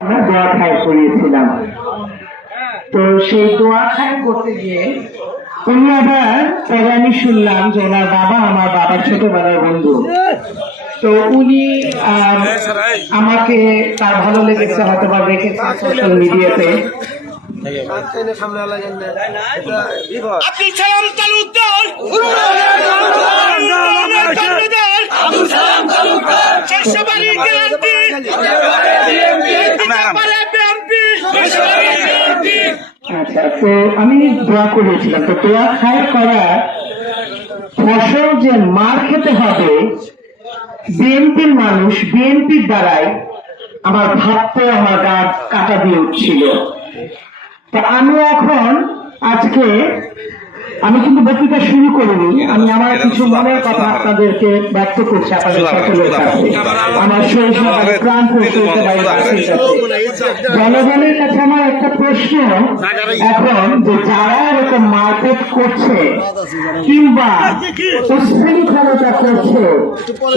দোয়া খাই করিয়েছিলাম। তো সেই দোয়া খাই করতে গিয়ে উনি আবার পরে আমি শুনলাম যে ওনার বাবা আমার বাবার ছোটবেলার বন্ধু। তো উনি আমাকে তার ভালো লেগেছে হয়তো বা রেখেছে সোশ্যাল মিডিয়াতে সালাম তো আমি দোয়া করেছিলাম তো দোয়া খায় করা ফসল যে মার খেতে হবে, বিএনপির মানুষ বিএনপির দ্বারাই আমার ভাবতে আমার গা কাটা দিয়ে উঠছিল। তা আমি এখন আজকে আমি কিন্তু বক্তৃতা শুরু করিনি। আমি আমার কিছু মনের কথা আপনাদেরকে ব্যক্ত করছি আপনাদের সকলের কাছে আমার শৈশব কাছে জনগণের কাছে আমার একটা প্রশ্ন। এখন যে যারা এরকম মারপিট করছে কিংবা উশৃঙ্খলতা করছে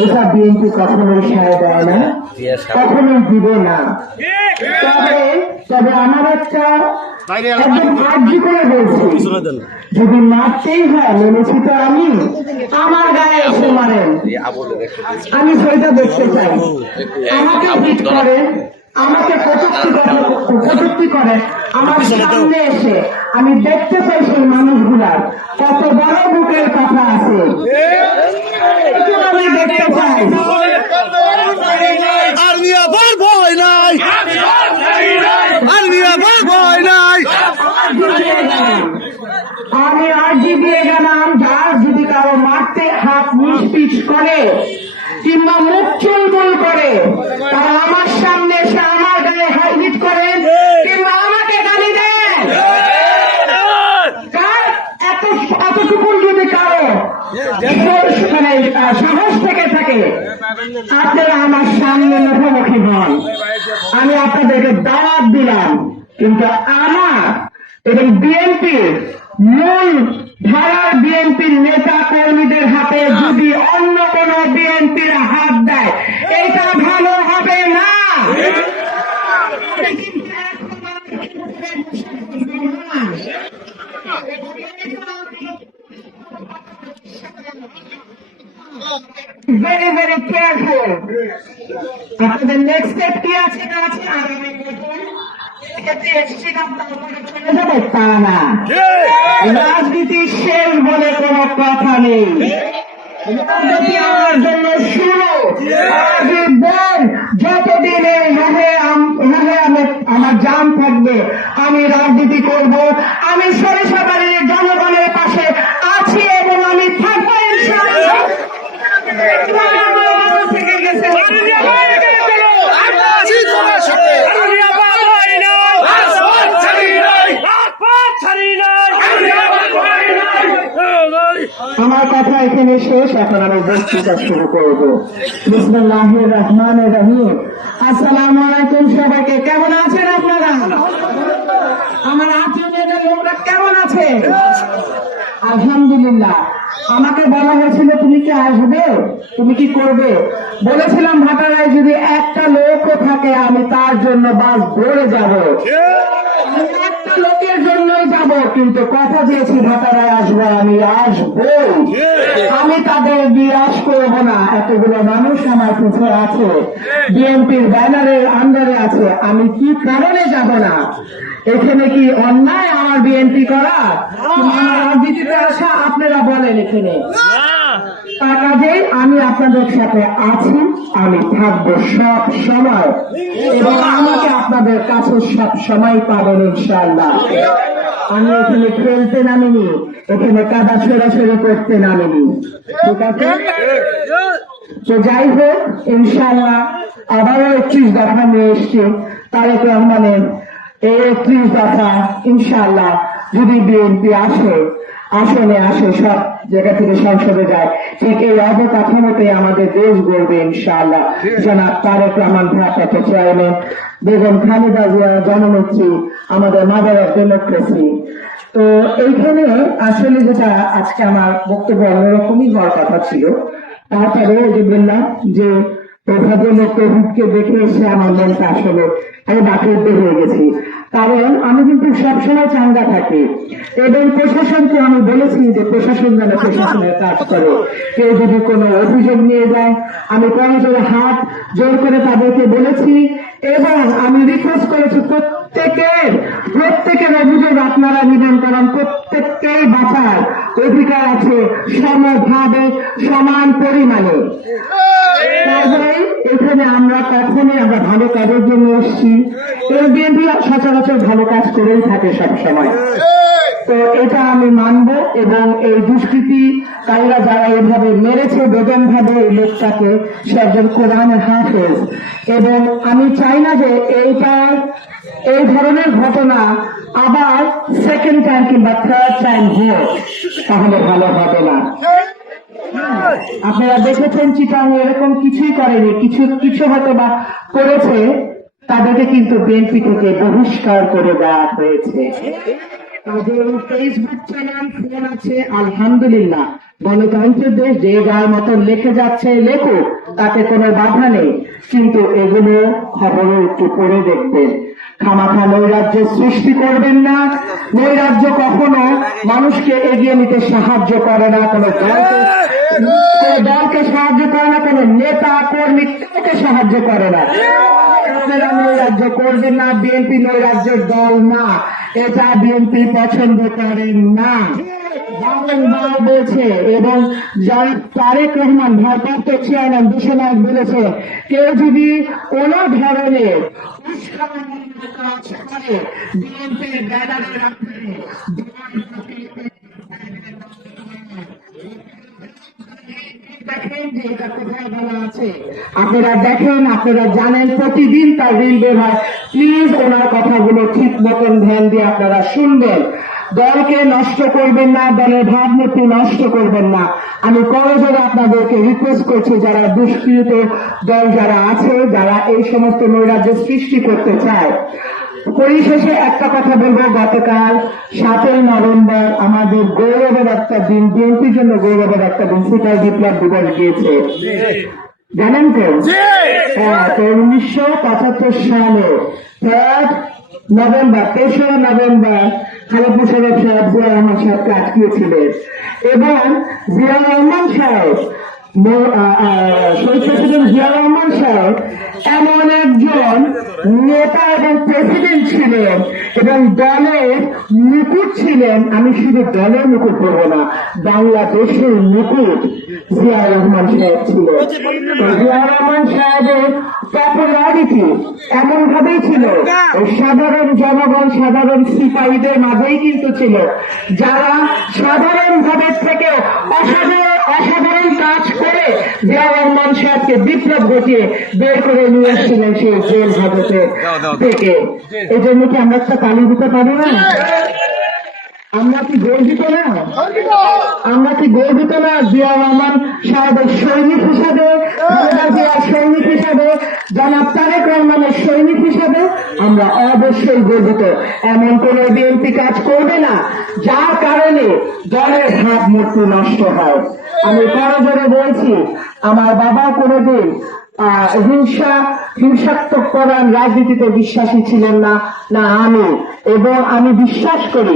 এটা বিএনপি কখনোই সায় দেয় না কখনোই দিবে না। তবে তবে আমার একটা একদম আর্জি করে বলছি যদি মারতেই হয় তো আমি আমার গায়ে এসে মারেন। আমি সেটা দেখতে চাই। আমাকে হিট করেন আমাকে কটুক্তি কটুক্তি করেন আমার সামনে এসে আমি দেখতে চাই সেই মানুষগুলার। কত বড় বুকের কথা আছে। আমি দেখতে চাই আর্মি আবার ভয় নাই আর্মি আবার ভয় নাই আমি আর্জি দিয়ে গেলাম যার যদি কারও মারতে হাত মুসপিচ করে কিংবা মুখ চুলবুল করে, তারা আমার সামনে এসে আমার গায়ে হাইট করেন কিংবা আমাকে গালি দেন কার যদি কারও মানে সাহস থেকে থাকে, আপনারা আমার সামনে মুখোমুখি হন। আমি আপনাদেরকে দাওয়াত দিলাম, কিন্তু আমার এবং বিএনপির মূল ধারার বিএনপির নেতা কর্মীদের হাতে যদি অন্য কোন বিএনপির হাত দেয়, এটা ভালো হবে না। ভেরি ভেরি কেয়ারফুল আপনাদের নেক্সট স্টেপ কি আছে না আছে? আগামী রাজনীতি শেষ বলে কোনো কথা নেই। আমার জন্য শুরু। যতদিন এই রাহে আমি- আমার জাম থাকবে আমি রাজনীতি করব। আমি সরিষাবাড়ির জনগণের পাশে আছি এবং আমি থাকব ইনশাআল্লাহ। থেকে গেছে আছি তোমার সাথে আর্মি আবার ভয় নাই রাজপথ ছাড়ি নাই রাজপথ ছাড়ি নাই আর্মি আবার ভয় নাই আমার কথা এখানে শেষ। এখন আমি বক্তৃতা শুরু করব। বিসমুল্লাহ রহমান রহিম। আসসালামু আলাইকুম সবাইকে। কেমন আছেন আপনারা? আমার আত্মীয়দের লোকরা কেমন আছে? আলহামদুলিল্লাহ। আমাকে বলা হয়েছিল তুমি কি আসবে? তুমি কি করবে? বলেছিলাম ভাটারায় যদি একটা লোকও থাকে আমি তার জন্য বাস ধরে যাব। কিন্তু কথা দিয়েছি ভাটারায় আসব আমি আসব। আমি তাদের বিরাজ করব না। এতগুলো মানুষ আমার পিছনে আছে। বিএনপির ব্যানারের আন্ডারে আছে। আমি কি কারণে যাব না? এখানে কি অন্যায় আমার বিএনপি করা? রাজনীতিতে আসা? আপনারা বলেন এখানে। তার কাজেই আমি আপনাদের সাথে আছি। আমি থাকব সব সময়। এবং আমাকে আপনাদের কাছে সব সময় পাবেন ইনশাআল্লাহ। আমি এখানে খেলতে নামিনি। এখানে কাদা সরাসরি করতে নামিনি। ঠিক আছে? তো যাই হোক ইনশাল্লাহ আবারও একত্রিশ দফা নিয়ে এসছে। তারেক রহমানের এই একত্রিশ দফা, ইনশাআল্লাহ যদি বিএনপি আসে আসনে আসে সব জায়গা থেকে সংসদে যায় ঠিক এই অবকাঠামোতে আমাদের দেশ গড়বে ইনশাআল্লাহ। জনাব তারেক রহমান ভারপ্রাপ্ত চেয়ারম্যান বেগম খালেদা জিয়া জননেত্রী আমাদের মাদার অফ ডেমোক্রেসি তো এইখানে আসলে যেটা আজকে আমার বক্তব্য অন্যরকমই হওয়ার কথা ছিল তারপরে যে বললাম যে হুটকে দেখে এসে আমার মনটা আসলে। আমি বাকিতে হয়ে গেছি। কারণ আমি কিন্তু সবসময় চাঙ্গা থাকি। এবং প্রশাসনকে আমি বলেছি যে প্রশাসন যেন প্রশাসনের কাজ করে। কেউ যদি কোনো অভিযোগ নিয়ে যায়, আমি কয়েকজোড়ে হাত জোর করে তাদেরকে বলেছি এবং আমি রিকোয়েস্ট করেছি প্রত্যেকের প্রত্যেকের অভিযোগ আপনারা নিবেদন করেন প্রত্যেককেই অধিকার আছে সমভাবে সমান পরিমাণে। এখানে আমরা কখনোই আমরা ভালো কাজের জন্য এসছি। এই বিএনপি সচরাচর ভালো কাজ করেই থাকে সবসময়। তো এটা আমি মানব এবং এই দুষ্কৃতিকারীরা যারা এইভাবে মেরেছে বেদম ভাবে এই লোকটাকে সে একজন কোরআনের হাফেজ। এবং আমি চাই না যে এইটা, এই ধরনের ঘটনা আবার সেকেন্ড টাইম কিংবা থার্ড টাইম হোক, তাহলে ভালো হবে না। আপনারা দেখেছেন চিটাং এরকম কিছুই করেনি, কিছু কিছু হয়তো বা করেছে, তাদেরকে কিন্তু বিএনপি থেকে বহিষ্কার করে দেওয়া হয়েছে। আলহামদুলিল্লাহ। গণতন্ত্রের দেশ যে যার মতো লেখে যাচ্ছে লেখুক তাতে কোনো বাধা নেই। কিন্তু এগুলো খবরে একটু দেখবেন। খামাখা সৃষ্টি করবেন না। নৈরাজ্য কখনো মানুষকে এগিয়ে নিতে সাহায্য করে না কোনো দলকে। কোনো দলকে সাহায্য করে না, কোনো নেতা, কর্মী কাউকে সাহায্য করে না। আপনারা নৈরাজ্য করবেন না, বিএনপি নৈরাজ্যের দল না। এটা বিএনপি পছন্দ করেন না। বারংবার বলছে এবং তারেক রহমান, ভারপ্রাপ্ত চেয়ারম্যান বলেছে, কেউ যদি ধরনের আপনারা দেখেন, আপনারা জানেন প্রতিদিন তার রিল বের প্লিজ ওনার কথাগুলো ঠিক মতন ধ্যান দিয়ে আপনারা শুনবেন। দলকে নষ্ট করবেন না, দলের ভাবমূর্তি নষ্ট করবেন না। আমি করজোরে আপনাদেরকে রিকোয়েস্ট করছি, যারা দুষ্কৃত দল যারা আছে, যারা এই সমস্ত নৈরাজ্য সৃষ্টি করতে চায়। পরিশেষে একটা কথা বলব, গতকাল সাতই নভেম্বর আমাদের গৌরবের একটা দিন, বিএনপির জন্য গৌরবের একটা দিন, সিটাই বিপ্লব দিবস গিয়েছে। জানেন তো? হ্যাঁ উনিশশো পঁচাত্তর সালে নভেম্বর তেসরা নভেম্বর খালেদুর সাহেব সাহেব জিয়া রহমান সাহেবকে আটকিয়েছিলেন এবং জিয়া রহমান সাহেব শহীদ প্রেসিডেন্ট জিয়া রহমান সাহেব নেতা এবং প্রেসিডেন্ট ছিলেন এবং দলের মুকুট ছিলেন। আমি শুধু দলের মুকুট বলব না বাংলাদেশের মুকুট জিয়া রহমান সাহেব ছিলেন জিয়া রহমান সাহেবের পপুলারিটি এমন ভাবেই ছিল সাধারণ জনগণ সাধারণ সিপাহীদের মাঝেই কিন্তু ছিল। যারা সাধারণ ভাবে থেকে অসাধারণ অসাধারণ কাজ করে জিয়া রহমান সাহেবকে বিপ্লব ঘটিয়ে বের করে নিয়ে এসেছিলেন সেই জেল হাজতে থেকে। এই জন্য কি আমরা একটা তালি দিতে পারি না? আমরা কি গর্বিত না? আমরা কি গর্বিত না জিয়া রহমান সাহেবের সৈনিক হিসাবে সৈনিক হিসাবে, জনাব তারেক রহমানের সৈনিক হিসাবে আমরা অবশ্যই গর্বিত। এমন কোন বিএনপি কাজ করবে না, যার কারণে দলের ভাবমূর্তি নষ্ট হয়। আমি করজোরে বলছি, আমার বাবা কোনোদিন হিংসা, হিংসাত্মক প্রধান রাজনীতিতে বিশ্বাসী ছিলেন না না আমি। এবং আমি বিশ্বাস করি